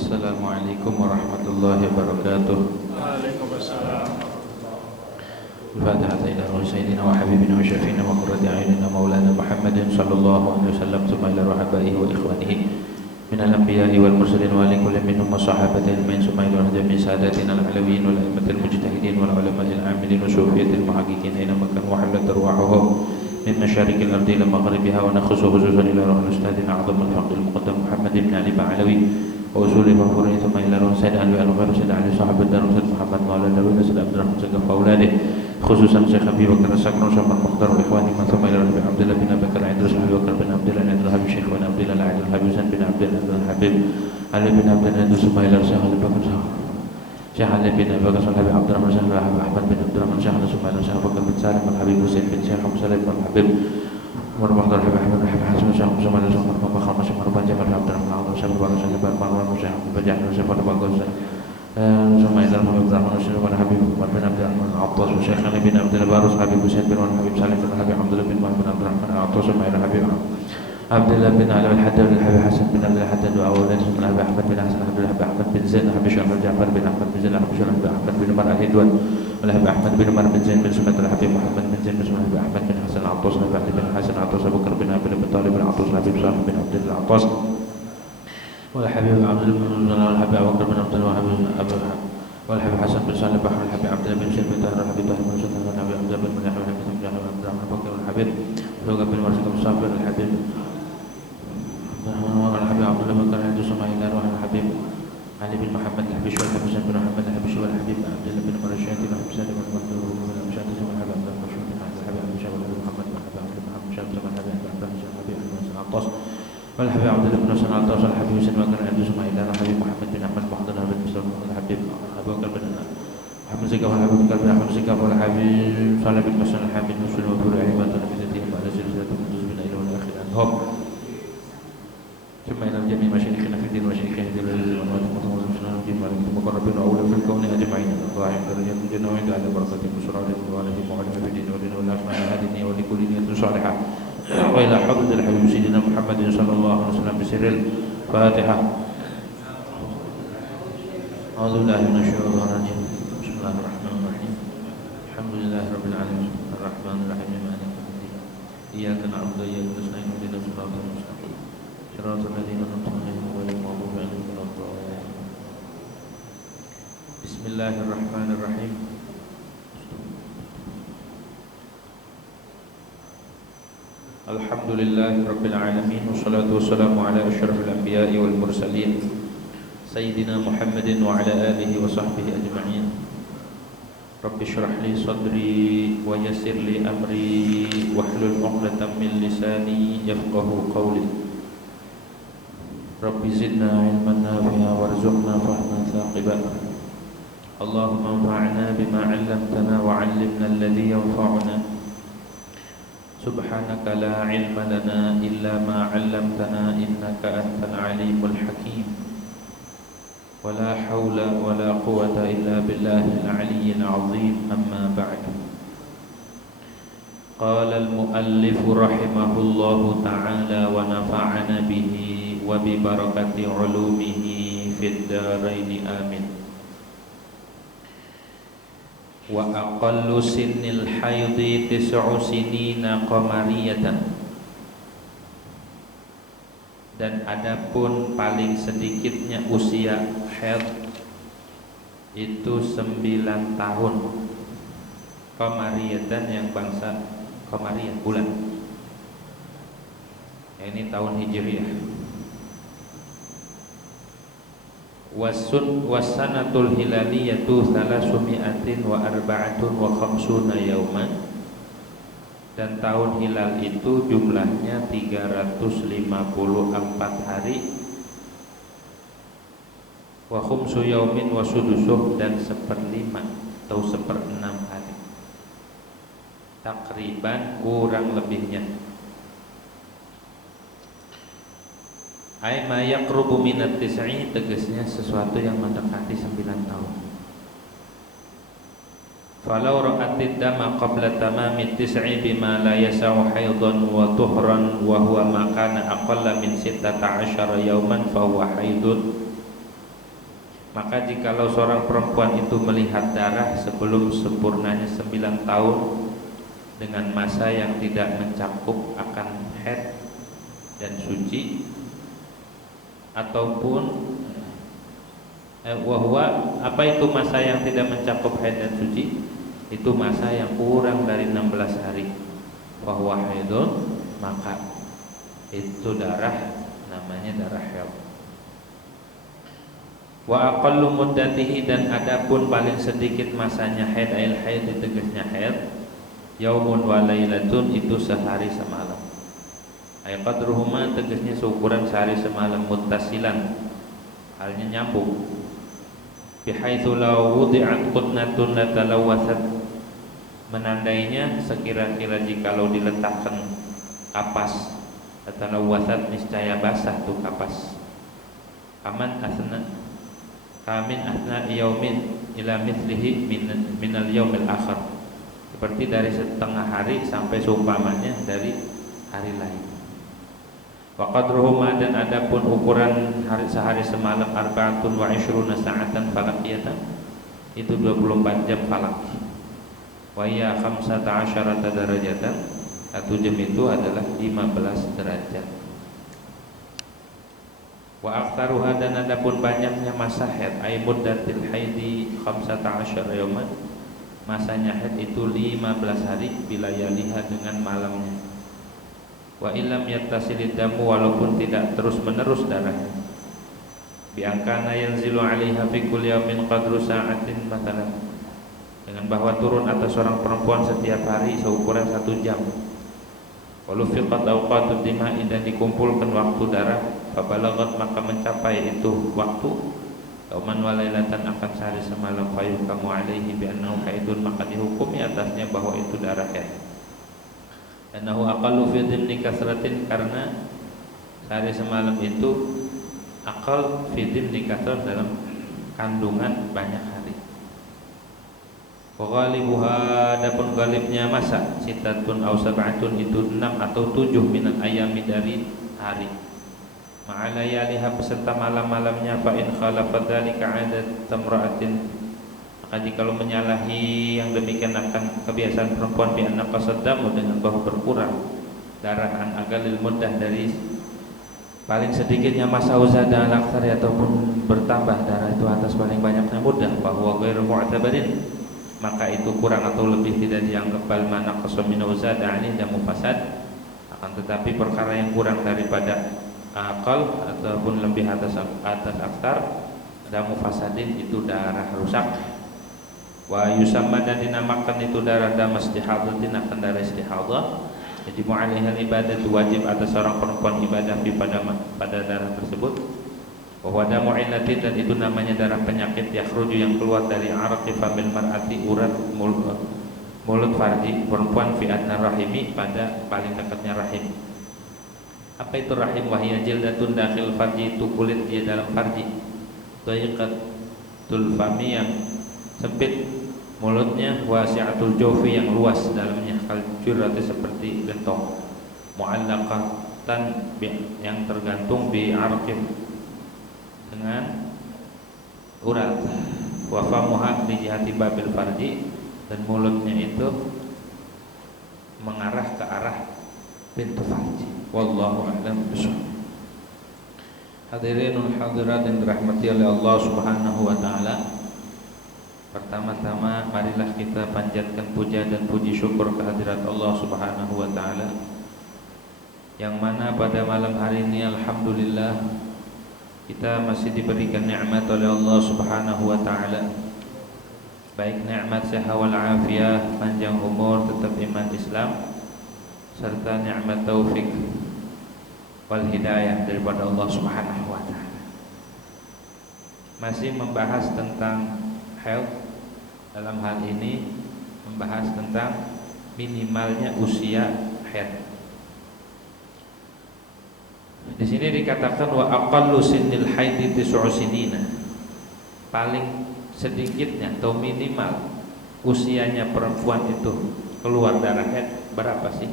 Assalamualaikum warahmatullahi wabarakatuh. Waalaikumsalam. الفاتحة إلى روح سيدنا وحبيبنا وشفينا وقرة أعيننا مولانا محمد صلى الله عليه وسلم ثم إلى روح آبائه وإخوانه من الأنبياء والمرسلين ولكل منهم والصحابة أجمعين ثم إلى روح جميع ساداتنا العلويين والأئمة المجتهدين والعلماء العاملين والصوفية المحققين أينما كانوا وحلت أرواحهم من مشارق الأرض إلى مغربها ونخص خصوصا إلى روح أستاذنا أعظم الفقد المقدم محمد بن علي بعلوي وأصول مغفورين ثم إلى روح سيد علي الغير سيد علي صاحب الدار سيد محمد مولانا النبي سيد عبد الرحمن سيد أولاده خصوصا شيخ أبي بكر السكن وشيخ المختار والإخوان ثم إلى ربي عبد الله بن أبي بكر عندرس أبي بكر بن عبد الله عبد الحبيب شيخ بن عبد الله عبد الحبيب حسين بن عبد الله عبد الحبيب علي بن عبد الله ثم إلى شيخ أبي بكر شيخ علي بن أبي بكر الحبيب عبد الرحمن شيخ أحمد بن عبد الرحمن شيخ ثم إلى شيخ بكر بن سالم الحبيب حسين بن شيخ مسلم بن الحبيب عمر بن الحبيب أحمد بن حسن شيخ ثم إلى شيخ بن بكر شيخ بن جابر عبد الرحمن عبد شيخ بن شيخ بن مروان شيخ بن جعفر شيخ بن بكر ثم إلى الحبيب الرحمن الشيخ بن حبيب بن عبد الرحمن العطاس وشيخ علي بن عبد البارس حبيب حسين بن حبيب سالم بن حبيب عبد الله بن محمد بن عبد الرحمن العطاس ثم إلى حبيب عبد الله بن علي الحداد بن الحبيب حسن بن عبد الحداد وأولاده ثم الحبيب أحمد بن حسن عبد الحبيب أحمد بن زين الحبيب شرف جعفر بن أحمد بن زين الحبيب شرف أحمد بن عمر الهدوان والحبيب أحمد بن عمر بن زين بن سمة الحبيب محمد بن زين بن سمة الحبيب أحمد بن حسن العطاس الحبيب علي بن حسن العطاس أبو بكر بن أبي بن طالب العطاس الحبيب صالح بن عبد الله العطاس والحبيب عبد الله بن والحبيب أبو بكر بن عبد الله والحبيب حسن بن سالم بحر الحبيب عبد الله بن شيخ بن طاهر الحبيب طاهر بن سلطان الحبيب عبد الله بن مليح والحبيب بن جابر عبد الرحمن بن بكر والحبيب زوج بن ورثة بن صافر الحبيب والحبيب عبد الله بن بكر عند سماعيل روح الحبيب علي بن محمد الحبيب والحبيب حسين بن محمد الحبيب والحبيب عبد الله بن مرشد والحبيب سالم بن مكتوب بن مشاد ثم الحبيب عبد الله بن الحبيب عبد الله بن محمد والحبيب عبد الله محمد شاب ثم الحبيب عبد الله بن الحبيب بن عطاس والحبيب عبد الله بن حسن عطاس والحبيب حسين بن بكر عند سماعيل الحبيب محمد بن احمد محمد بن مسلم الحبيب أبو بكر بن محمد زكا والحبيب بكر بن أحمد زكا والحبيب صالح بن مسلم الحبيب مسلم وابو عباد ونفذتهم على سلسلة المندوز بن إلى والآخر عنهم ثم إلى جميع مشايخنا في الدين وشيخنا في الدين والمتمم والمسلمين والدين والدين المقربين وأولى في الكون أجمعين الضاعين درجات الجنة وعند على بركة المسرع وعلى في معلم في الدين والدين والأسماء هذه ولكل نية صالحة وإلى حضرة الحبيب سيدنا محمد صلى الله عليه وسلم بسر الفاتحة. أعوذ بالله من الشيطان الرجيم. بسم الله الرحمن الرحيم. الحمد لله رب العالمين الرحمن الرحيم مالك يوم الدين إياك نعبد وإياك نستعين اهدنا الصراط المستقيم صراط الذين أنعمت عليهم غير المغضوب عليهم ولا الضالين. بسم الله الرحمن الرحيم. الحمد لله رب العالمين والصلاة والسلام على أشرف الأنبياء والمرسلين سيدنا محمد وعلى آله وصحبه أجمعين. رب اشرح لي صدري ويسر لي أمري واحلل عقدة من لساني يفقه قولي. رب زدنا علما نافعا وارزقنا فهما ثاقبا. اللهم انفعنا بما علمتنا وعلمنا الذي ينفعنا. سبحانك لا علم لنا إلا ما علمتنا إنك أنت العليم الحكيم. ولا حول ولا قوة إلا بالله العلي العظيم. أما بعد. قال المؤلف رحمه الله تعالى ونفعنا به وببركة علومه في الدارين آمين. وأقل سن الحيض 9 سنين قمرية. Dan adapun paling sedikitnya usia haid itu 9 tahun. Qamariyatan yang bangsa Qamariyah bulan. Ini tahun Hijriyah. Wasanatul hilaliyatu 354 yauman. Dan tahun hilal itu jumlahnya 354 hari. Wa khumsu yaumin wa sudusuh, dan 1/5 atau 1/6 hari. Takriban kurang lebihnya. Ai ma yaqrubu minat tis'i, tegasnya sesuatu yang mendekati 9 tahun. Falau ra'atid dama qabla tamami tis'i bima la yasau haidan wa tuhran wa huwa ma kana aqalla min 16 yawman fa huwa haidun. Maka jikalau seorang perempuan itu melihat darah sebelum sempurnanya 9 tahun dengan masa yang tidak mencakup akan haid dan suci, ataupun wahwa, apa itu masa yang tidak mencakup haid dan suci? Itu masa yang kurang dari 16 hari. Wahwa haidun, maka itu darah, namanya darah haid. Wa aqallu muddatihi, dan adapun paling sedikit masanya haid, ail haid tegasnya haid, yaumun wa lailatun, itu sehari semalam. Ay qadruhuma, tegasnya seukuran sehari semalam, muttasilan, halnya nyambung. Bihaitsu law wudi'at qutnatun latalawathat, menandainya sekira-kira jikalau diletakkan kapas, latalawathat, niscaya basah tuh kapas. Kamin asna yaumin ila mithlihi minal yaumil akhir, seperti dari setengah hari sampai seumpamanya dari hari lain. Wa qadruhuma, dan adapun ukuran hari sehari semalam, arba'atun wa ishruna sa'atan falakiyatan, itu 24 jam falak. Wa hiya 15 darajatan, 1 jam itu adalah 15 derajat. Wa aktsaruha, dan adapun banyaknya masa haid, ay muddatil haidi 15 yauman, masanya haid itu 15 hari, bilayaliha, dengan malamnya. Wa illam yattasilid damu, walaupun tidak terus menerus darahnya, bi angkana yanzilu 'alaiha fi kulli yawmin qadru sa'atin mathalan, dengan bahwa turun atas seorang perempuan setiap hari seukuran 1 jam. Walau fiqat awqatud dima'i, dan dikumpulkan waktu darah, fabalagat, maka mencapai itu waktu, yauman wa lailatan, akan sehari semalam, fayuhkamu 'alaihi bi annahu haidun, maka dihukumi atasnya bahwa itu darah haid. Annahu aqallu fi dhimni kasratin, karena sehari semalam itu aqal fi dhimni kasrat, dalam kandungan banyak hari. Wa ghalibuha, adapun ghalibnya masa, sitatun aw sab'atun, itu 6 atau 7 minal ayami, dari hari. Ma'alayaliha, beserta malam-malamnya. Fa in khalafa dzalika 'adat tamra'atin, maka jikalau menyalahi yang demikian akan kebiasaan perempuan, bi anna qasaddamu, dengan bahwa berkurang darah, an agalil muddah, dari paling sedikitnya masa, uzada al aktsari, ataupun bertambah darah itu atas paling banyaknya muddah, bahwa ghairu mu'tabarin, maka itu kurang atau lebih tidak dianggap. Bal mana qasamin uzada ani dan mufasad, akan tetapi perkara yang kurang daripada akal ataupun lebih atas aktar, dan mufasadin, itu darah rusak. Wa yusamma, dan dinamakan itu darah dam istihadatin, akan darah istihadah. Jadi mu'alihal ibadah, itu wajib atas seorang perempuan ibadah pada darah tersebut. Wa damu illatin, dan itu namanya darah penyakit, yakhruju, yang keluar dari araqi famil mar'ati, urat mulut farji perempuan, fi adna rahimi, pada paling dekatnya rahim. Apa itu rahim? Wahiyya jildatun dakhil farji, itu kulit dia dalam farji. Dhayiqatul fami, yang sempit mulutnya, wasi'atul jawfi, yang luas dalamnya, kaljurati, seperti gentong, mu'allaqatan, yang tergantung, bi arqib, dengan urat, wa famuha li jihati babil farji, dan mulutnya itu mengarah ke arah pintu farji. Wallahu a'lam bishawab. Hadirinul hadirat yang dirahmati oleh Allah Subhanahu wa taala, pertama-tama marilah kita panjatkan puja dan puji syukur kehadirat Allah Subhanahu wa taala, yang mana pada malam hari ini alhamdulillah kita masih diberikan nikmat oleh Allah Subhanahu wa taala, baik nikmat sehat wal afiah, panjang umur, tetap iman Islam, serta nikmat taufik wal hidayah daripada Allah Subhanahu wa taala. Masih membahas tentang haid, dalam hal ini membahas tentang minimalnya usia haid. Di sini dikatakan wa aqallu sinnil haid 9 sinina, paling sedikitnya atau minimal usianya perempuan itu keluar darah haid berapa sih?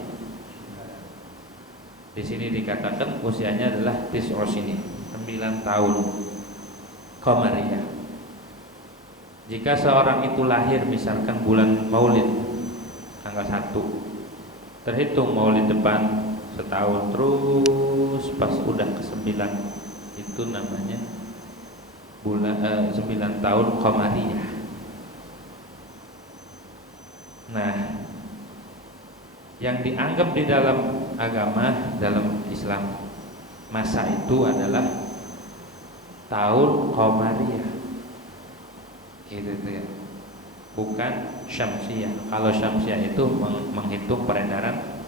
Di sini dikatakan usianya adalah 9 sinin, 9 tahun qamariyah. Jika seorang itu lahir misalkan bulan Maulid tanggal 1, terhitung Maulid depan setahun terus, pas udah ke-9 itu namanya bulan 9 tahun Qamariyah. Nah, yang dianggap di dalam agama, dalam Islam, masa itu adalah tahun Qamariyah. Gitu ya. Bukan Syamsiyah. Kalau Syamsiyah itu menghitung peredaran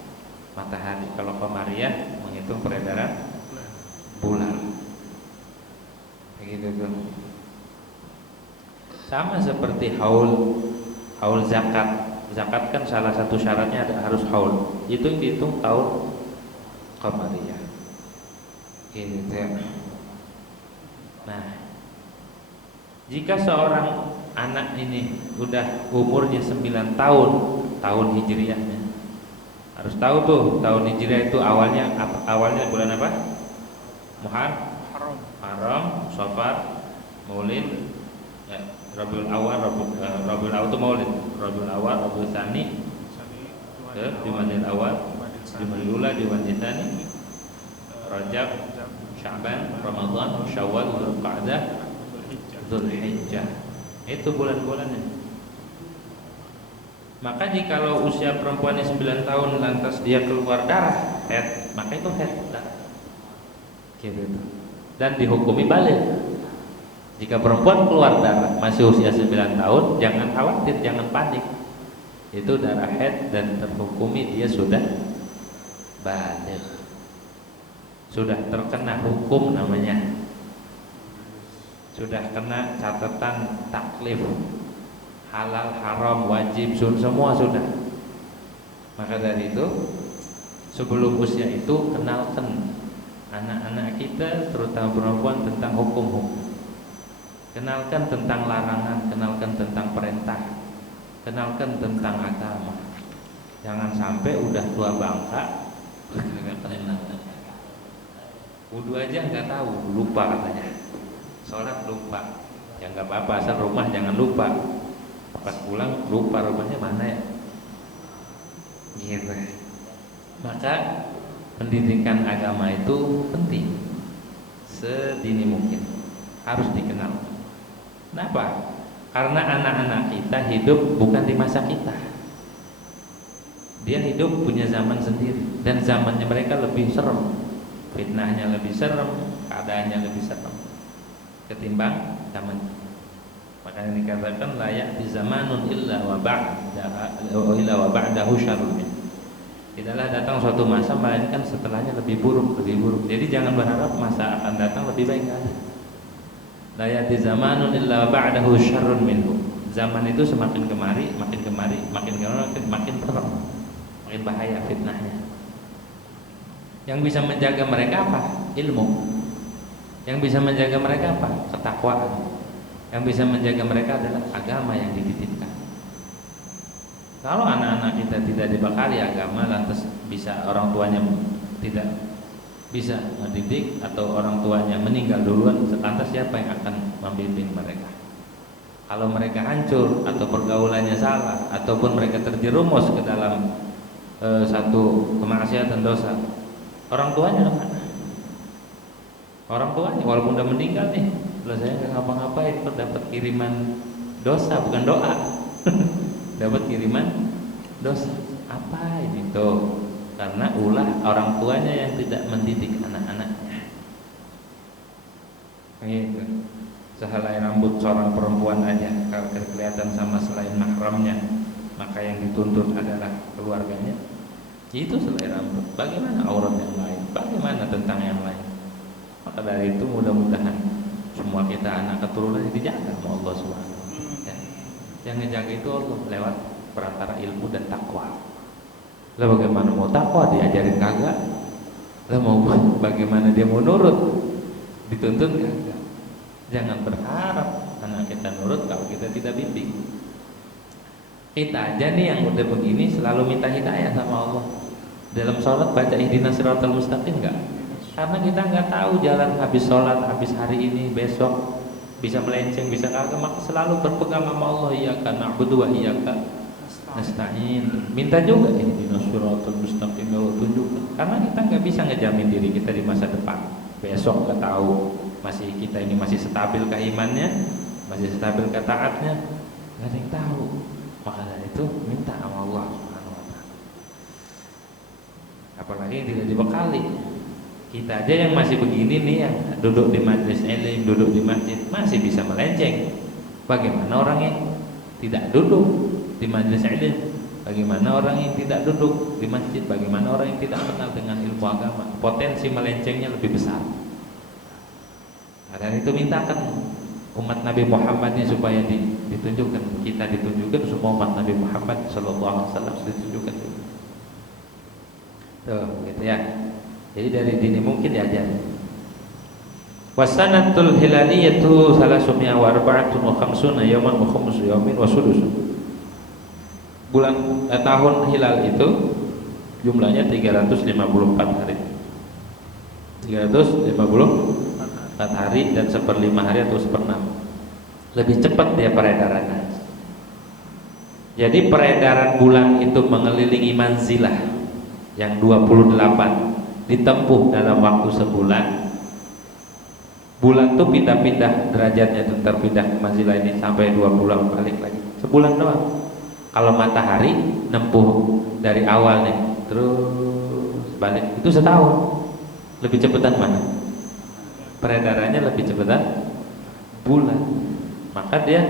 matahari, kalau Qamariyah menghitung peredaran bulan. Begitu tuh. Sama seperti haul zakat. Zakat kan salah satu syaratnya harus haul. Itu yang dihitung tahun Qamariyah. Gitu ya. Nah, jika seorang anak ini udah umurnya 9 tahun, tahun Hijriahnya, harus tahu tuh tahun Hijriah itu awalnya bulan apa? Muharram, Safar, Maulid, ya, Rabiul Awal, Rabiul Awal itu Maulid, Rabiul Awal, Rabiul Tsani, Jumadil Awal, Jumadil Ula, Jumadil Tsani, Rajab, Sya'ban, Ramadan, Syawal, Dzulqa'dah, Dzulhijjah. Itu bulan-bulannya. Maka jikalau usia perempuannya 9 tahun lantas dia keluar darah, haid, maka itu haid. Gitu. Dan dihukumi balik. Jika perempuan keluar darah masih usia 9 tahun, jangan khawatir, jangan panik. Itu darah haid dan terhukumi dia sudah balik. Sudah terkena hukum namanya. Sudah kena catatan taklif, halal, haram, wajib, semua sudah. Maka dari itu sebelum usia itu kenalkan anak-anak kita, terutama perempuan, tentang hukum-hukum. Kenalkan tentang larangan, kenalkan tentang perintah, kenalkan tentang agama. Jangan sampai udah tua bangka nggak kenal. Wudu aja nggak tahu, lupa katanya. Sholat lupa, ya nggak apa-apa, asal rumah jangan lupa. Pas pulang lupa rumahnya mana ya. Gitu. Maka pendidikan agama itu penting, sedini mungkin harus dikenal. Kenapa? Karena anak-anak kita hidup bukan di masa kita. Dia hidup punya zaman sendiri, dan zamannya mereka lebih serem, fitnahnya lebih serem, keadaannya lebih serem ketimbang zaman. Makanya dikatakan layak di zamanun illa wa ba'dahu syarrun. Tidaklah datang suatu masa melainkan setelahnya lebih buruk. Jadi jangan berharap masa akan datang lebih baik lagi. Layak di zamanun illa wa ba'dahu syarrun minhu. Zaman itu semakin kemari, makin serem, makin bahaya fitnahnya. Yang bisa menjaga mereka apa? Ilmu. Yang bisa menjaga mereka apa? Ketakwaan. Yang bisa menjaga mereka adalah agama yang dititipkan. Kalau anak-anak kita tidak dibekali agama, lantas bisa orang tuanya tidak bisa mendidik, atau orang tuanya meninggal duluan, lantas siapa yang akan membimbing mereka? Kalau mereka hancur atau pergaulannya salah, ataupun mereka terjerumus ke dalam satu kemaksiatan dosa, orang tuanya mana? Orang tuanya walaupun udah meninggal nih, saya nggak ngapa-ngapain, dapat kiriman dosa, bukan doa. Dapat kiriman dosa. Apa ini tuh? Karena ulah orang tuanya yang tidak mendidik anak-anaknya. Gitu. Sehelai rambut seorang perempuan aja kalau kelihatan sama selain mahramnya, maka yang dituntut adalah keluarganya. Itu selai rambut. Bagaimana aurat yang lain? Bagaimana tentang yang lain? Maka dari itu mudah-mudahan semua kita anak keturunan dijaga sama Allah SWT. Ya. Yang ngejaga itu Allah lewat perantara ilmu dan takwa. Lah bagaimana mau takwa diajarin kagak? Lah mau bagaimana dia mau nurut? Dituntut kagak? Jangan berharap anak kita nurut kalau kita tidak bimbing. Kita aja nih yang udah begini selalu minta hidayah sama Allah. Dalam sholat baca ihdinas siratal mustaqim enggak? Karena kita nggak tahu jalan habis sholat, habis hari ini, besok bisa melenceng, bisa kagak, maka selalu berpegang sama Allah, iyyaka na'budu wa iyyaka nasta'in. Minta juga ihdinas siratal mustaqim, Allah tunjukkan. Karena kita nggak bisa ngejamin diri kita di masa depan. Besok nggak tahu masih kita ini masih stabil ke imannya, masih stabil ke taatnya, nggak ada yang tahu. Maka dari itu minta sama Allah Subhanahu wa taala. Apalagi yang tidak dibekali. Kita aja yang masih begini nih ya, duduk di majelis ilmu, duduk di masjid masih bisa melenceng. Bagaimana orang yang tidak duduk di majelis ilmu? Bagaimana orang yang tidak duduk di masjid? Bagaimana orang yang tidak kenal dengan ilmu agama? Potensi melencengnya lebih besar. Dan itu mintakan umat Nabi Muhammad ini supaya ditunjukkan, kita ditunjukkan, semua umat Nabi Muhammad Sallallahu Alaihi Wasallam ditunjukkan. Tuh, gitu ya. Jadi dari dini mungkin diajar. Wasanatul hilaliyatu 354 yawman wa khamsu yawmin wa sudus. Tahun hilal itu jumlahnya 354 hari. 354 hari dan 1/5 hari atau 1/6. Lebih cepat dia peredarannya. Jadi peredaran bulan itu mengelilingi manzilah yang 28 ditempuh dalam waktu sebulan. Bulan tuh pindah-pindah derajatnya, terpindah ke manzilah ini sampai 2 bulan balik lagi. Sebulan doang. Kalau matahari nempuh dari awal nih terus balik itu setahun. Lebih cepetan mana? Peredarannya lebih cepetan bulan. Maka dia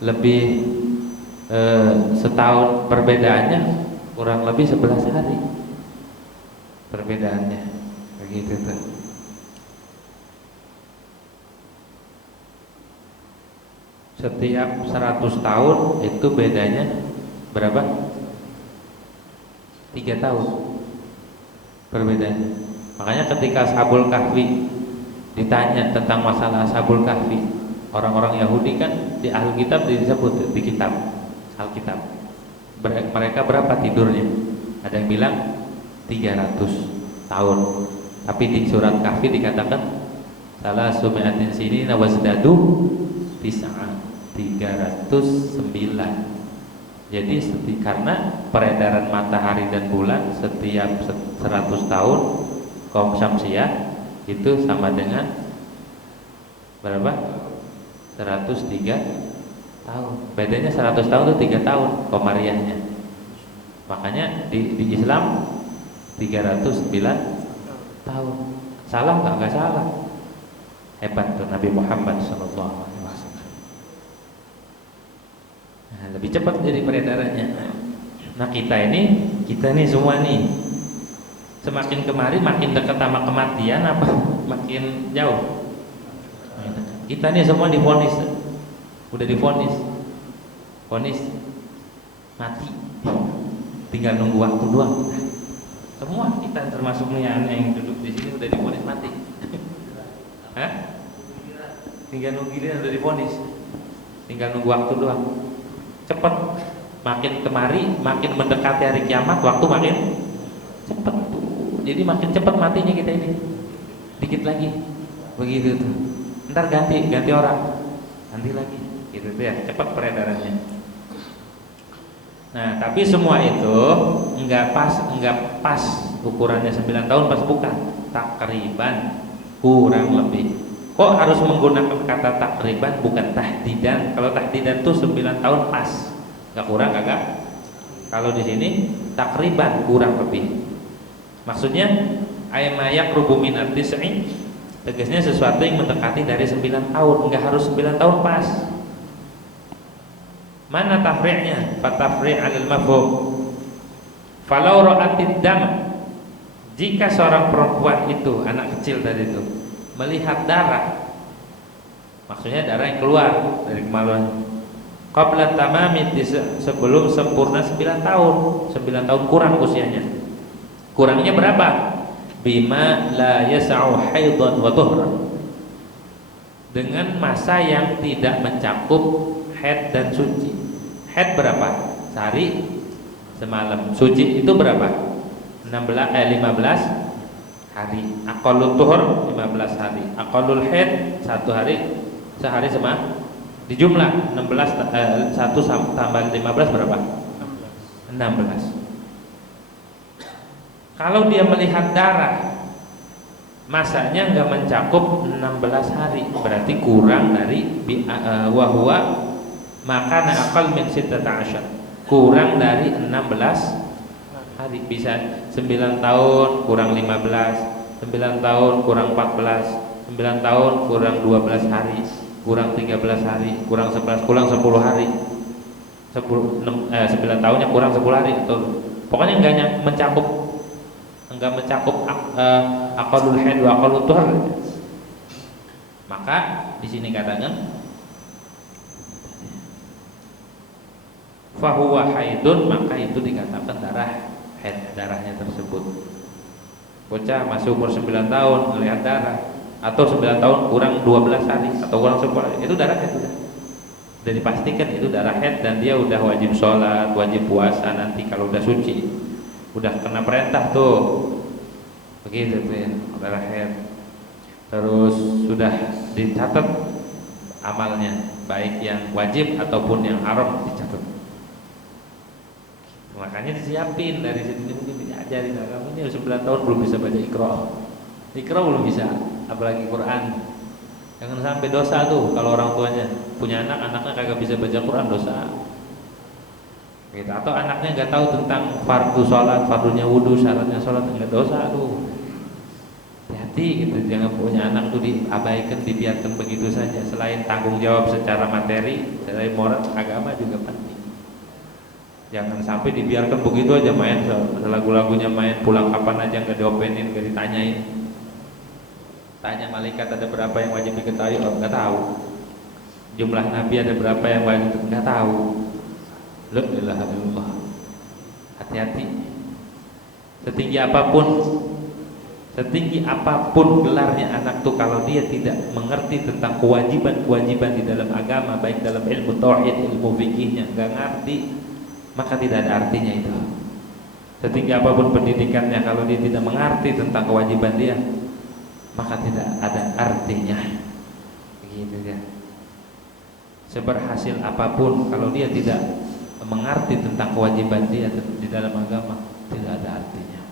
lebih setahun perbedaannya kurang lebih 11 hari. Perbedaannya begitu tuh. Setiap 100 tahun itu bedanya berapa? 3 tahun perbedaannya. Makanya ketika Ashabul Kahfi ditanya tentang masalah Ashabul Kahfi, orang-orang Yahudi kan di Alkitab disebut di kitab Alkitab. Mereka berapa tidurnya? Ada yang bilang 300 tahun. Tapi di surat Kahfi dikatakan salah sumi'atin sini nawazdadu tis'a 309. Jadi karena peredaran matahari dan bulan setiap 100 tahun kaum Syamsiah itu sama dengan berapa? 103 tahun. Bedanya 100 tahun itu 3 tahun Komariahnya. Makanya di Islam 309 tahun. Salah nggak? Nggak salah. Hebat tuh Nabi Muhammad SAW. Nah, lebih cepat jadi peredarannya. Nah kita nih semua nih semakin kemari makin dekat sama kematian apa makin jauh? Kita nih semua divonis, udah divonis mati, tinggal nunggu waktu doang. Semua kita termasuk nih yang duduk di sini udah divonis mati. Hah? Tinggal nunggu giliran udah divonis, tinggal nunggu waktu doang. Cepet, makin kemari makin mendekati hari kiamat waktu makin cepet. Jadi makin cepet matinya kita ini. Dikit lagi, begitu tuh. Ntar ganti orang, ganti lagi, gitu tuh ya. Cepet peredarannya. Nah, tapi semua itu enggak pas ukurannya 9 tahun pas bukan. Takriban kurang lebih. Kok harus menggunakan kata takriban bukan tahdidan? Kalau tahdidan tuh 9 tahun pas, nggak kurang kagak. Kalau di sini takriban kurang lebih. Maksudnya ayat rubu min at-tis'i, tegasnya sesuatu yang mendekati dari 9 tahun, nggak harus 9 tahun pas. Mana tafri'nya? Fatafri' 'alal mafhum. Falau ra'atid dam, jika seorang perempuan itu, anak kecil tadi itu melihat darah, maksudnya darah yang keluar dari kemaluan, qabla tamami, sebelum sempurna 9 tahun, 9 tahun kurang usianya. Kurangnya berapa? Bima la yas'u haidan wa tuhran, dengan masa yang tidak mencakup haid dan suci. Haid berapa? Sehari semalam. Suci itu berapa? 15 hari. Aqallut tuhur 15 hari. Aqallul haid 1 hari Sehari sama di jumlah 16 1 tambah 15 berapa? 16. Kalau dia melihat darah masanya nggak mencakup 16 hari, berarti kurang dari wahwa maka akal min 16, kurang dari 16 hari. Bisa 9 tahun kurang 15, 9 tahun kurang 14, 9 tahun kurang 12 hari, kurang 13 hari, kurang 11, kurang 10 hari. 9 tahunnya kurang 10 hari, atau pokoknya enggak mencakup aqallul haid wa aqallut tuhur. Maka di sini katakan fahuwa haidun, maka itu dikatakan darah haid, darahnya tersebut. Bocah masih umur 9 tahun melihat darah, atau 9 tahun kurang 12 hari atau kurang 10 hari, itu darah haid sudah dipastikan itu darah haid, dan dia udah wajib sholat, wajib puasa nanti kalau udah suci, udah kena perintah tuh, begitu tuh ya, darah haid. Terus sudah dicatat amalnya, baik yang wajib ataupun yang haram dicatat. Makanya disiapin dari situ, mungkin diajarin, kamu ini 9 tahun belum bisa baca Iqra belum bisa, apalagi Quran. Jangan sampai dosa tuh kalau orang tuanya punya anaknya kagak bisa baca Quran, dosa. Gitu. Atau anaknya nggak tahu tentang fardu sholat, fardunya wudhu, syaratnya sholat, nggak dosa tuh. Hati-hati gitu, jangan punya anak tuh diabaikan, dibiarkan begitu saja. Selain tanggung jawab secara materi, secara moral, agama juga penting. Jangan sampai dibiarkan begitu aja, main lagu-lagunya, main pulang kapan aja, nggak diopenin, nggak ditanyain. Tanya malaikat ada berapa yang wajib diketahui, oh nggak tahu. Jumlah nabi ada berapa yang wajib, nggak tahu. La ilaha illallah. Hati-hati. Setinggi apapun gelarnya anak tuh, kalau dia tidak mengerti tentang kewajiban-kewajiban di dalam agama, baik dalam ilmu tauhid, ilmu fikihnya, nggak ngerti, maka tidak ada artinya itu. Setinggi apapun pendidikannya, kalau dia tidak mengerti tentang kewajiban dia, maka tidak ada artinya. Begitu ya. Seberhasil apapun, kalau dia tidak mengerti tentang kewajiban dia di dalam agama, tidak ada artinya.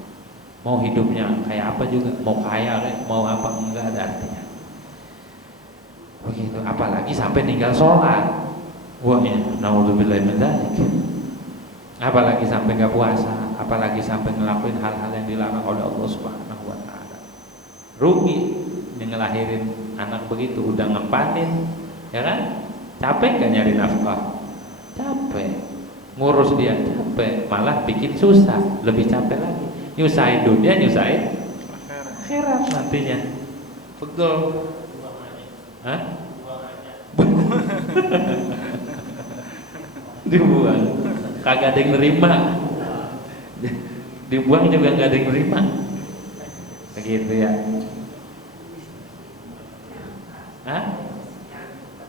Mau hidupnya kayak apa juga, mau kaya, mau apa, enggak ada artinya. Begitu. Apalagi sampai ninggal sholat. Wah, ya, naudzubillahi min dzalik. Apalagi sampai nggak puasa, apalagi sampai ngelakuin hal-hal yang dilarang oleh Allah Subhanahu wa taala. Rugi ngelahirin anak begitu, udah ngempanin, ya kan? Capek gak nyari nafkah? Capek. Ngurus dia capek, malah bikin susah, lebih capek lagi. Nyusahin dunia, nyusahin akhirat nantinya. Pegel. Hah? Dibuang, kagak ada yang nerima. Dibuang juga nggak ada yang nerima. Begitu ya. Hah?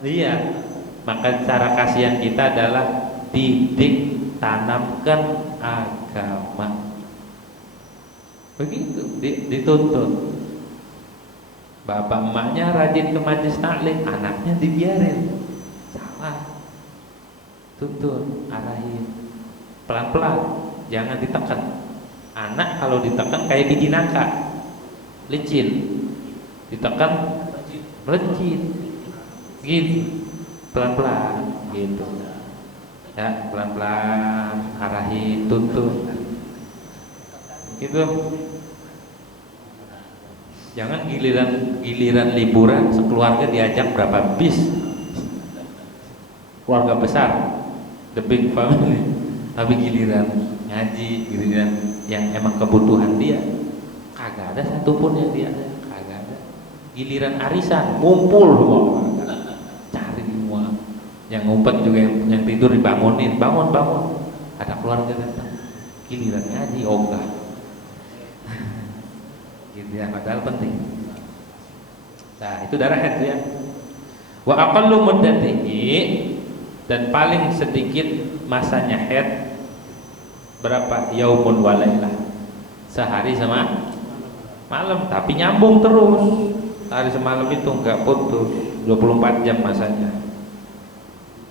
Iya. Maka cara kasihan kita adalah didik, tanamkan agama. Begitu, dituntut. Bapak emaknya rajin ke majelis taklim, anaknya dibiarin. Salah. Tuntut, arahin. Pelan-pelan, jangan ditekan. Anak kalau ditekan kayak biji nangka, licin. Ditekan, melejit. Gitu, pelan-pelan, gitu. Ya, pelan-pelan, arahin, tuntut. Gitu. Jangan giliran liburan sekeluarga diajak berapa bis, keluarga besar, the big family, tapi giliran ngaji, giliran yang emang kebutuhan dia, kagak ada satupun yang dia ada, kagak ada. Giliran arisan, ngumpul semua, cari semua. Yang ngumpet juga, yang tidur dibangunin, bangun, ada keluarga datang. Giliran ngaji, ogah. Gitu ya, padahal penting. Nah, itu darah haid ya. Wa aqallu muddatihi, dan paling sedikit masanya haid berapa? Yaumun wa lailah. Sehari sama malam, tapi nyambung terus. Hari semalam itu enggak putus. 24 jam masanya.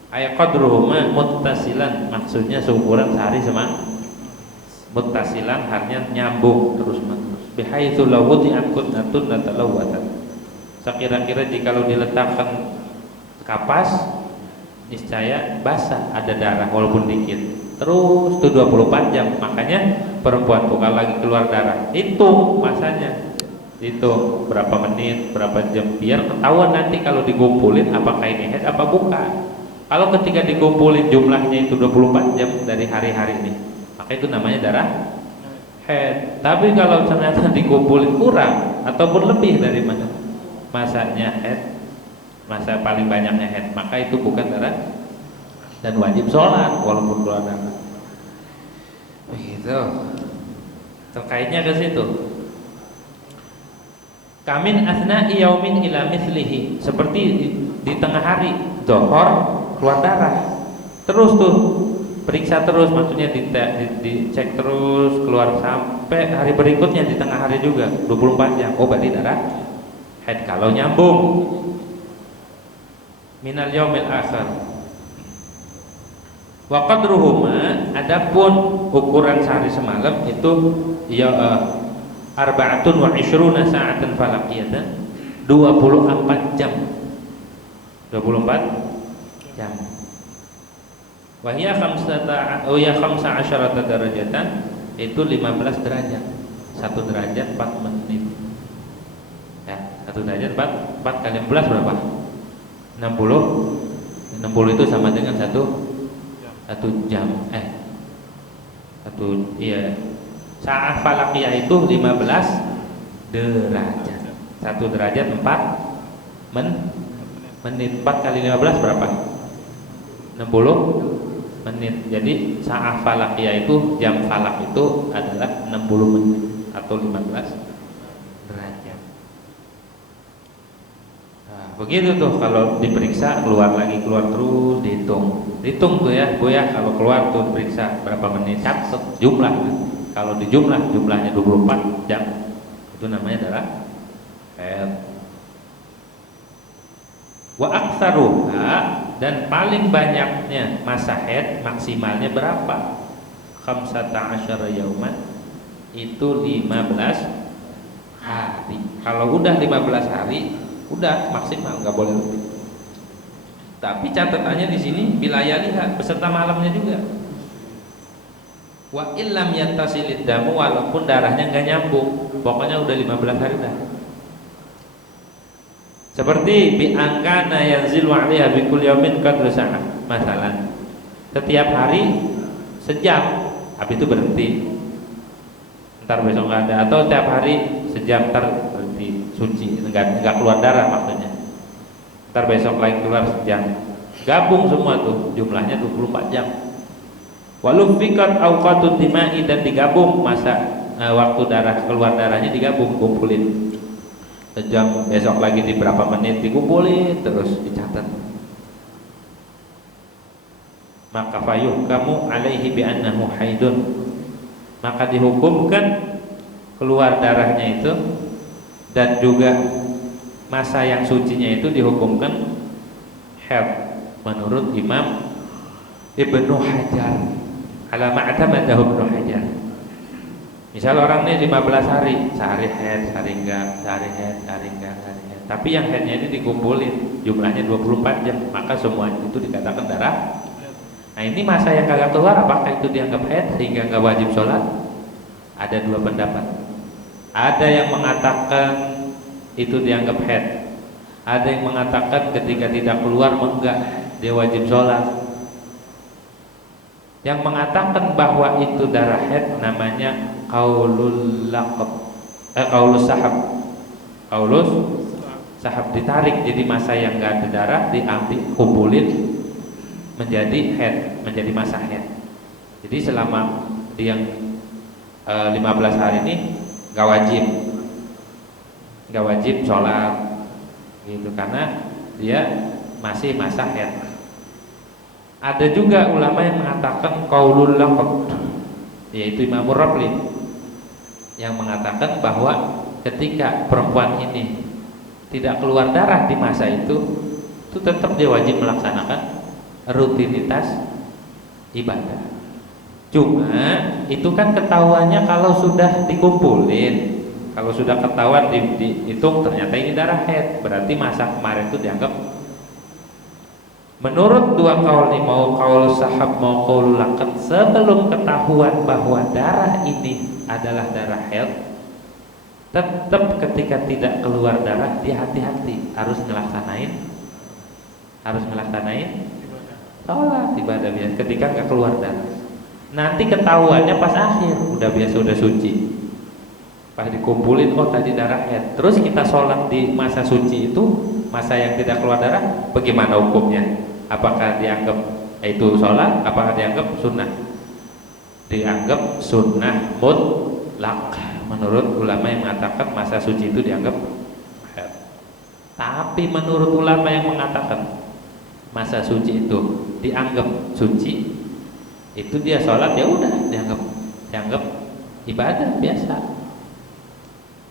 Ay qadruhuma muttasilan, maksudnya seukuran sehari sama muttasilan, hanya nyambung terus menerus. Bihaitsu law wudi'at qutnatun natalawwatan, sekira-kira jikalau diletakkan kapas niscaya basah, ada darah walaupun dikit. Terus tuh 24 jam. Makanya perempuan tuh kalau lagi keluar darah, hitung masanya, hitung berapa menit, berapa jam, biar ketahuan nanti kalau dikumpulin apakah ini haid apa bukan. Kalau ketika dikumpulin jumlahnya itu 24 jam dari hari-hari ini, maka itu namanya darah haid. Tapi kalau ternyata dikumpulin kurang ataupun lebih dari mana masanya haid, masa paling banyaknya haid, maka itu bukan darah dan wajib sholat walaupun keluar darah. Begitu. Terkaitnya ke situ. Kamin asna'i yaumin ila mislihi, seperti di tengah hari zuhur keluar darah, terus tuh periksa terus, maksudnya dicek terus keluar sampai hari berikutnya di tengah hari juga 24 jam. Oh berarti darah haid kalau nyambung. Minal yaumil akhir. Wa qadruhuma, adapun ukuran sehari semalam itu ya 24 sa'atan falaqiyatan, 24 jam. 24 jam. Wa hiya 15 derajatan, itu 15 derajat. 1 derajat 4 menit. Ya, 1 derajat 4 kali 14 berapa? 60. 60 itu sama dengan 1 jam. Sa'ah falaqiyah itu 15 derajat. 1 derajat 4 menit. 4 kali 15 berapa? 60 menit. Jadi sa'ah falaqiyah itu, jam falak itu adalah 60 menit atau 15 derajat. Nah, begitu tuh kalau diperiksa keluar lagi, keluar terus, dihitung tuh ya Bu ya, kalau keluar tuh diperiksa berapa menit, catat jumlah. Kalau jumlahnya 24 jam, itu namanya darah haid. Wa aktsaruha, dan paling banyaknya masa haid maksimalnya berapa? 15 yauman, itu 15 hari. Kalau udah 15 hari udah maksimal, nggak boleh lebih. Tapi catatannya di sini bilayaliha, beserta malamnya juga. Wa illam yattasilid damu, walaupun darahnya nggak nyambung, pokoknya udah 15 hari dah. Seperti bi angkana yanzilu 'alaiha bi kulli yaumin qadru sa'ah. Masalan, setiap hari sejam, habis itu berhenti. Ntar besok nggak ada, atau setiap hari sejam, ntar berhenti, suci, nggak keluar darah maksudnya. Ntar besok lagi keluar sejam. Gabung semua tuh, jumlahnya 24 jam. Walau fikat awqatun dima'i, dan digabung masa waktu darah keluar darahnya digabung, kumpulin sejam, besok lagi di berapa menit dikumpulin, terus dicatat. Maka fayuh kamu alaihi bi annahu haidun, maka dihukumkan keluar darahnya itu dan juga masa yang sucinya itu dihukumkan haid menurut Imam Ibnu Hajar. Ala ma'tamadahu Ibnu Hajar. Misal orang ini 15 hari, sehari haid, sehari enggak, sehari haid, sehari enggak, sehari haid. Tapi yang haidnya ini dikumpulin, jumlahnya 24 jam, maka semua itu dikatakan darah. Nah ini masa yang kagak keluar, apakah itu dianggap haid sehingga enggak wajib sholat? Ada dua pendapat. Ada yang mengatakan itu dianggap haid. Ada yang mengatakan ketika tidak keluar enggak, dia wajib sholat. Yang mengatakan bahwa itu darah haid namanya qaulul laqab, qaulus sahab. Qaulus sahab, ditarik, jadi masa yang enggak ada darah diambil, kumpulin menjadi haid, menjadi masa haid. Jadi selama yang 15 hari ini enggak wajib sholat gitu, karena dia masih masa haid. Ada juga ulama yang mengatakan qaulul laqab, yaitu Imam Murrabli, yang mengatakan bahwa ketika perempuan ini tidak keluar darah di masa itu tetap dia wajib melaksanakan rutinitas ibadah. Cuma itu kan ketahuannya kalau sudah dikumpulin. Kalau sudah ketahuan dihitung ternyata ini darah haid, berarti masa kemarin itu dianggap. Menurut dua kaul ini, mau kaul sahab mau kaul lakat, sebelum ketahuan bahwa darah ini adalah darah haid, tetap ketika tidak keluar darah dia hati-hati harus ngelaksanain sholat ibadah biasa ketika nggak keluar darah. Nanti ketahuannya pas akhir udah biasa udah suci, pas dikumpulin oh tadi darah haid, terus kita sholat di masa suci itu, masa yang tidak keluar darah, bagaimana hukumnya? Apakah dianggap itu sholat? Apakah dianggap sunnah? Dianggap sunnah mutlak menurut ulama yang mengatakan masa suci itu dianggap haid. Tapi menurut ulama yang mengatakan masa suci itu dianggap suci, itu dia sholat ya udah dianggap ibadah biasa.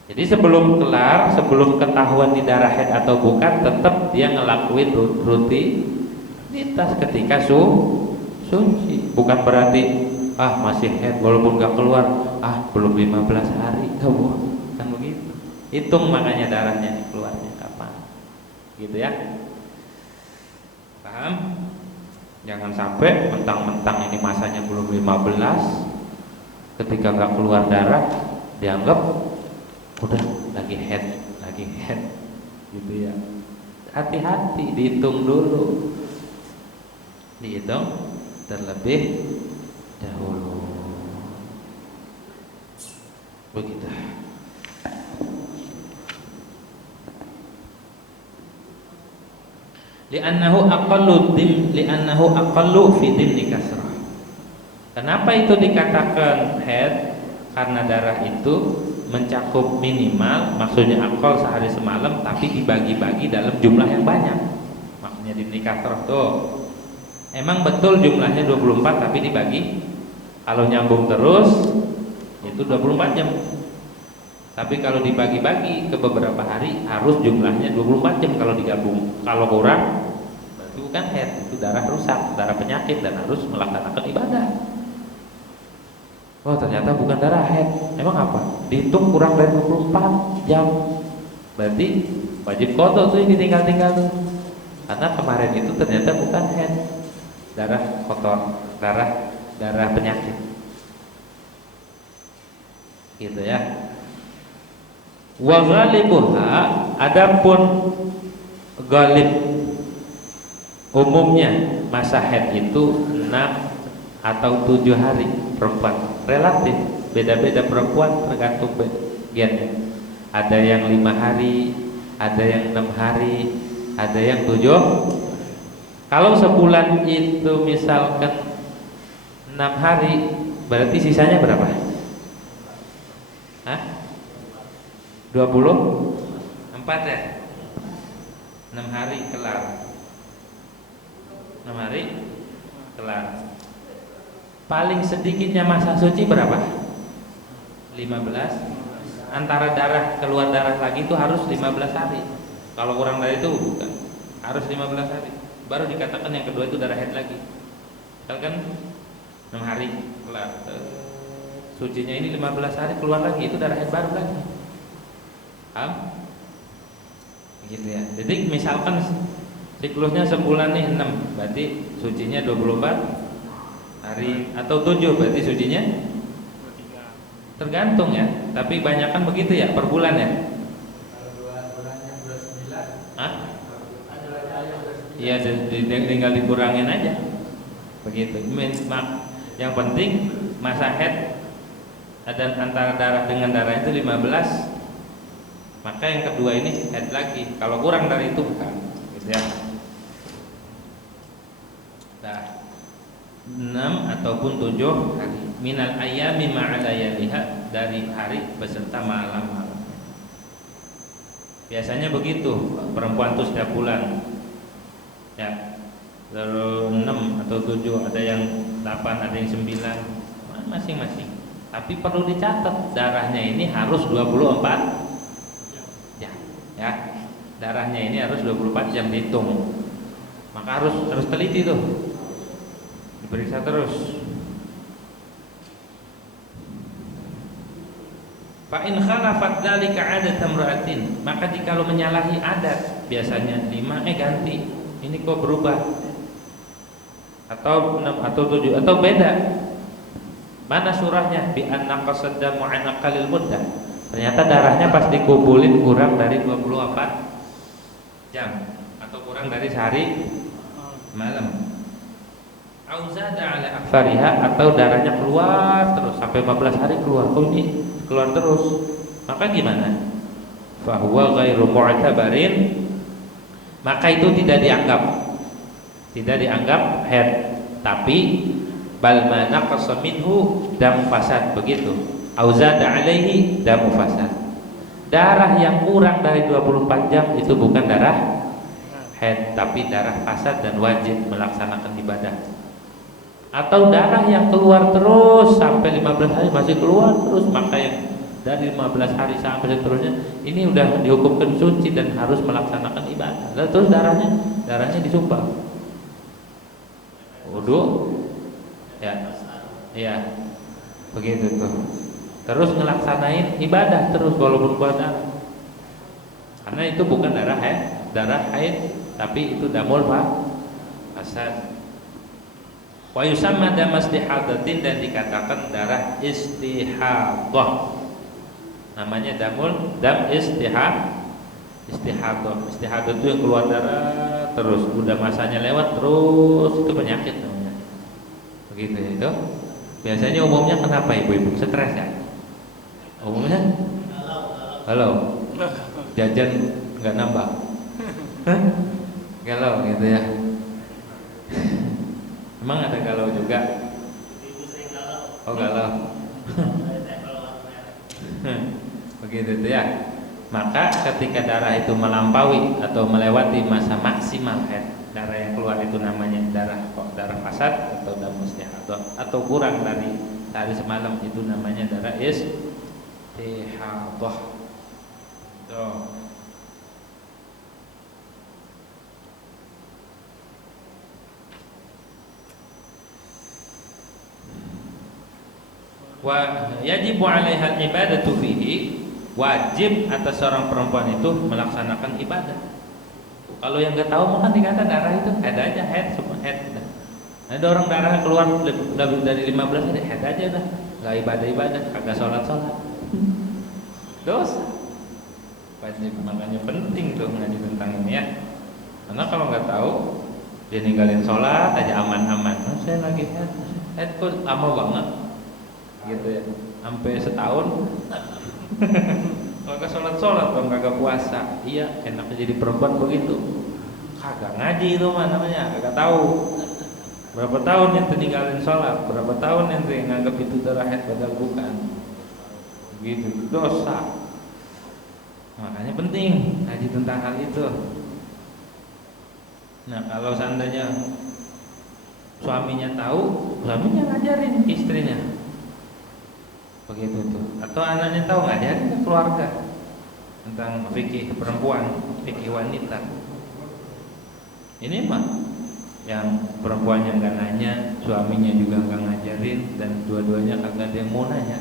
Jadi sebelum kelar, sebelum ketahuan di darah haid atau bukan, tetap dia ngelakuin rutinitas ketika suci. Bukan berarti masih haid walaupun gak keluar, belum 15 hari, kan begitu. Hitung makanya darahnya keluarnya kapan, gitu ya. Paham? Jangan sampai mentang-mentang ini masanya belum 15, ketika nggak keluar darah dianggap udah lagi head gitu ya. Hati-hati, dihitung dulu, dihitung terlebih dahulu. Begitu. Li'annahu aqallu fi dimni kasrah. Kenapa itu dikatakan haid? Karena darah itu mencakup minimal, maksudnya aqal sehari semalam, tapi dibagi-bagi dalam jumlah yang banyak. Maksudnya dimni kasrah tuh emang betul jumlahnya 24 tapi dibagi, kalau nyambung terus itu 24 jam. Tapi kalau dibagi-bagi ke beberapa hari harus jumlahnya 24 jam kalau digabung. Kalau kurang berarti bukan haid, itu darah rusak, darah penyakit dan harus melaksanakan ibadah. Oh ternyata bukan darah haid. Emang apa? Dihitung kurang dari 24 jam. Berarti wajib qada tuh yang ditinggal-tinggal tuh. Karena kemarin itu ternyata bukan haid, darah kotor, darah penyakit. Gitu ya. Wa ghalibuha, adapun ghalib umumnya masa haid itu 6 atau 7 hari perempuan. Relatif beda-beda perempuan tergantung gennya. Ada yang 5 hari, ada yang 6 hari, ada yang 7. Kalau sebulan itu misalkan 6 hari, berarti sisanya berapa? 24 ya? 6 hari kelar. 6 hari kelar. Paling sedikitnya masa suci berapa? 15. Antara darah keluar darah lagi itu harus 15 hari. Kalau kurang dari itu bukan, harus 15 hari. Baru dikatakan yang kedua itu darah haid lagi. Misalkan 6 hari kelar, sucinya ini 15 hari keluar lagi, itu darah haid baru lagi. Paham? Gitu ya. Jadi misalkan siklusnya sebulan nih 6, berarti sucinya 24 hari, atau 7 berarti sucinya tergantung ya. Tapi banyakan begitu ya per bulan ya. Iya, tinggal dikurangin aja. Begitu. Yang penting masa haid dan antara darah dengan darah itu 15. Maka yang kedua ini haid lagi. Kalau kurang dari itu bukan, gitu ya. Nah, 6 ataupun 7 hari. Minal ayami ma'alayaliha, dari hari beserta malam-malam. Biasanya begitu perempuan itu setiap bulan. Ya, lalu 6 atau 7, ada yang 8, ada yang 9, masing-masing. Tapi perlu dicatat darahnya ini harus 24 jam, ya. darahnya ini harus 24 jam dihitung. Maka harus teliti tuh, diperiksa terus. Fa in khalafat dzalika 'adat imra'atin, maka jikalau menyalahi adat, biasanya 5 ganti. Ini kok berubah. Atau 6 atau 7 atau beda. Mana surahnya? Bi anna qasaddamu 'an aqallil muddah. Ternyata darahnya pas dikumpulin kurang dari 24 jam atau kurang dari sehari malam. Auzada ala aktsariha, atau darahnya keluar terus sampai 15 hari keluar. Oh ini keluar terus. Maka gimana? Fa huwa ghairu mu'tabarin. Maka itu tidak dianggap haid, tapi bal ma naqasa minhu dam fasad, begitu. Auzada alaihi dam fasad. Darah yang kurang dari 24 jam itu bukan darah haid, tapi darah fasad dan wajib melaksanakan ibadah. Atau darah yang keluar terus sampai 15 hari masih keluar terus, maka yang dari 15 hari sampai seterusnya ini udah dihukumkan suci dan harus melaksanakan ibadah. Lalu terus darahnya disumbang. Wudu, ya, begitu tuh. Terus ngelaksanain ibadah terus walaupun keluar darah. Karena itu bukan darah haid, tapi itu damul fasad. Wa yusamma dam istihadatin, dan dikatakan darah istihadah. Namanya dam istihadah. Istihadah itu yang keluar darah terus, udah masanya lewat terus, itu penyakit namanya. Begitu itu. Biasanya umumnya kenapa ibu-ibu? Stres ya? Umumnya? Galau. Jajan nggak nambah. Galau gitu ya. Emang ada galau juga? Oh galau. Begitu tuh ya. Maka ketika darah itu melampaui atau melewati masa maksimal haid, darah yang keluar itu namanya darah fasad atau dam istihadah, atau kurang dari sehari semalam itu namanya darah istihadah. Tuh. Wa yajibu 'alaiha al-ibadatu fihi, wajib atas seorang perempuan itu melaksanakan ibadah. Kalau yang nggak tahu maka dikata darah itu haid aja, haid semua haid. Ada orang darah keluar lebih dari 15 hari, haid aja dah, nggak ibadah, kagak sholat. Dosa. Wajib, makanya penting tuh ngaji tentang ini ya. Karena kalau nggak tahu dia ninggalin sholat aja aman-aman. Oh, saya lagi haid kok lama banget. Gitu ya, sampai setahun. Kalau kagak sholat dong, kagak puasa. Iya, enaknya jadi perempuan begitu. Kagak ngaji itu mah namanya, kagak tahu. Berapa tahun yang tinggalin sholat, berapa tahun yang nganggap itu darah haid padahal bukan. Begitu, dosa. Makanya penting ngaji tentang hal itu. Nah, kalau seandainya suaminya tahu, suaminya ngajarin istrinya. Begitu tuh. Atau anaknya tahu, ngajarin ke keluarga tentang fikih perempuan, fikih wanita. Ini mah yang perempuannya nggak nanya, suaminya juga nggak ngajarin, dan dua-duanya kagak ada yang mau nanya.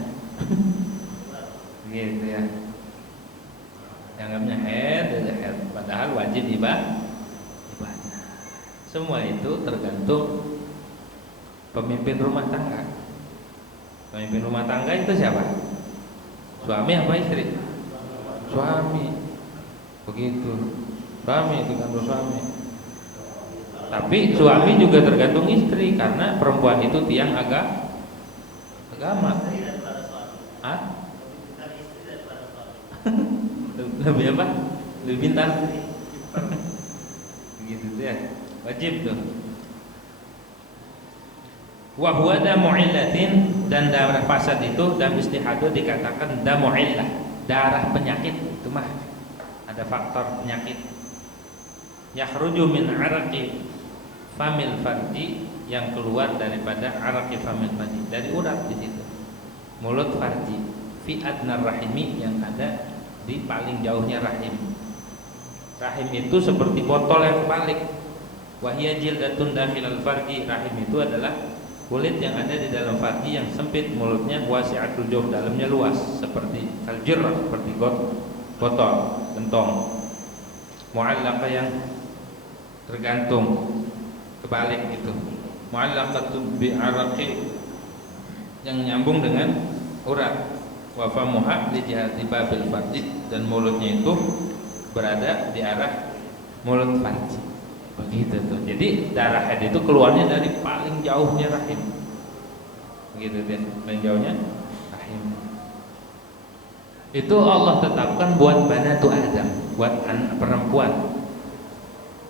Gitu ya. Anggapnya haid, padahal wajib ibadah. Semua itu tergantung pemimpin rumah tangga. Pemimpin rumah tangga itu siapa? Suami apa istri? Suami. Begitu. Suami itu kan suami. Tapi suami juga tergantung istri, karena perempuan itu tiang agama. Hah? Lebih apa? Lebih pintar. Begitu tuh ya. Wajib tuh. Wa huwa damu illatin, dan darah fasad itu dam istihadah dikatakan damu illah, darah penyakit. Itu mah ada faktor penyakit. Yakhruju min araqi famil farji, yang keluar daripada araqi famil farji, dari urat di situ. Mulut farji, fi adnar rahimi, yang ada di paling jauhnya rahim. Rahim itu seperti botol yang kebalik. Wahia jildatun dakhilal farji. Rahim itu adalah kulit yang ada di dalam farji yang sempit, mulutnya wasi'atul jawf, dalamnya luas, seperti kaljirah, seperti botol, gentong. Mu'allaqah yang tergantung kebalik gitu. Mu'allaqatu bi'araqi, yang nyambung dengan urat. Wa famuha li jihati babil farji, dan mulutnya itu berada di arah mulut farji. Begitu tuh. Jadi darah haid itu keluarnya dari paling jauhnya rahim. Begitu dia, paling jauhnya rahim. Itu Allah tetapkan buat banatu Adam, buat anak perempuan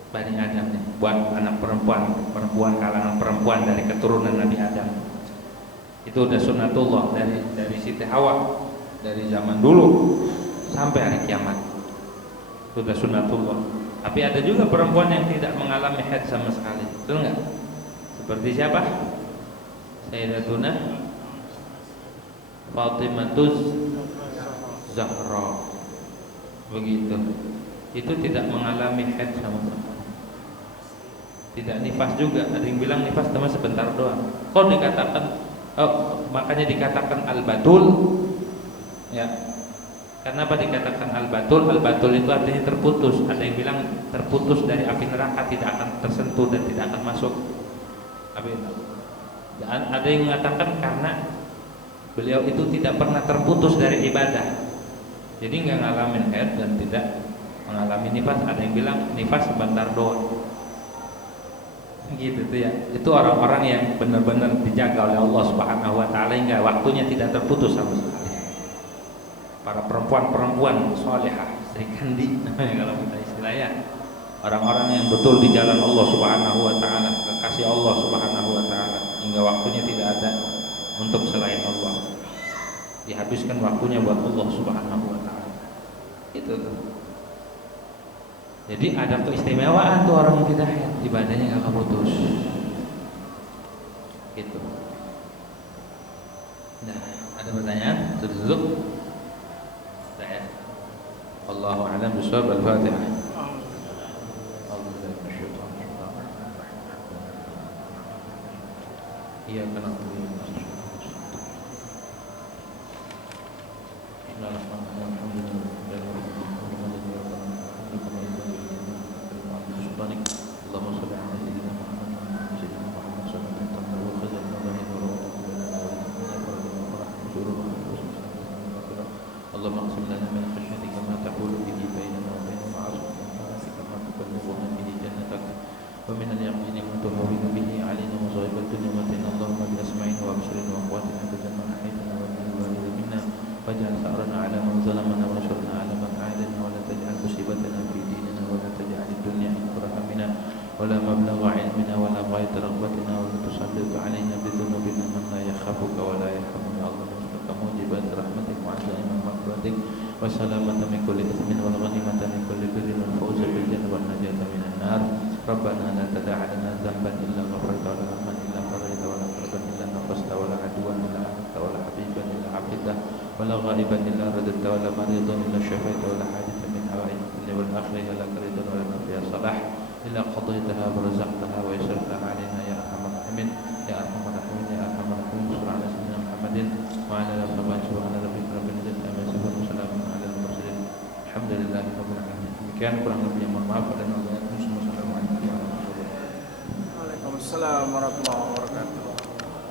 Bani Adam nih, buat anak perempuan kalangan perempuan dari keturunan Nabi Adam. Itu udah sunnatullah dari Siti Hawa, dari zaman dulu sampai hari kiamat. Itu udah sunnatullah. Tapi ada juga perempuan yang tidak mengalami haid sama sekali, betul nggak? Seperti siapa? Sayyidatuna Fatimatuz Zahra. Begitu. Itu tidak mengalami haid sama sekali. Tidak nifas juga. Ada yang bilang nifas cuma sebentar doang. Kok dikatakan makanya dikatakan al-batul, ya. Kenapa dikatakan al-batul? Al-batul itu artinya terputus. Ada yang bilang terputus dari api neraka, tidak akan tersentuh dan tidak akan masuk. Dan ada yang mengatakan karena beliau itu tidak pernah terputus dari ibadah, jadi nggak ngalamin haid dan tidak mengalami nifas. Ada yang bilang nifas sebentar doang. Gitu tuh ya. Itu orang-orang yang benar-benar dijaga oleh Allah Subhanahu wa taala hingga waktunya tidak terputus sama sekali. Para perempuan-perempuan salihah, Sri Kandi kalau kita istilahnya, orang-orang yang betul di jalan Allah Subhanahu wa taala, kekasih Allah Subhanahu wa taala, hingga waktunya tidak ada untuk selain Allah. Dihabiskan waktunya buat Allah Subhanahu wa taala. Itu tuh. Jadi ada keistimewaan tuh orang yang tidak haid, ibadahnya enggak putus. Gitu. Nah, ada pertanyaan? Duduk. Saya. Wallahu a'lam bishawab. Al-Fatihah. Iya karena wassalamata min kulli ithmin wal ghanimata min kulli birrin wal fawza bil jannati wan najata minan nar. Rabbana la tad'a lana dhanban illa ghafarta wa la hamman illa farajta wa la karban illa nafasta wa la adwan illa anta wa la habiban illa afita wa la ghaiban illa radadta wa la maridan illa shafaita wa la haditha min hawaij dunya wal akhirah la karidan wa la nafiya salah illa qadaytaha wa razaqtaha wa yassartaha alaina ya arhamar rahimin ya arhamar rahimin ya arhamar rahimin. Sallallahu alaihi wasallam Muhammadin wa ala alihi wa sahbihi subhana rabbika rabbil izzati amma yasifun wa salamun alal mursalin alhamdulillahi rabbil alamin. Demikian kurang lebihnya mohon maaf dan wassalamualaikum warahmatullahi wabarakatuh. Waalaikumsalam warahmatullahi wabarakatuh.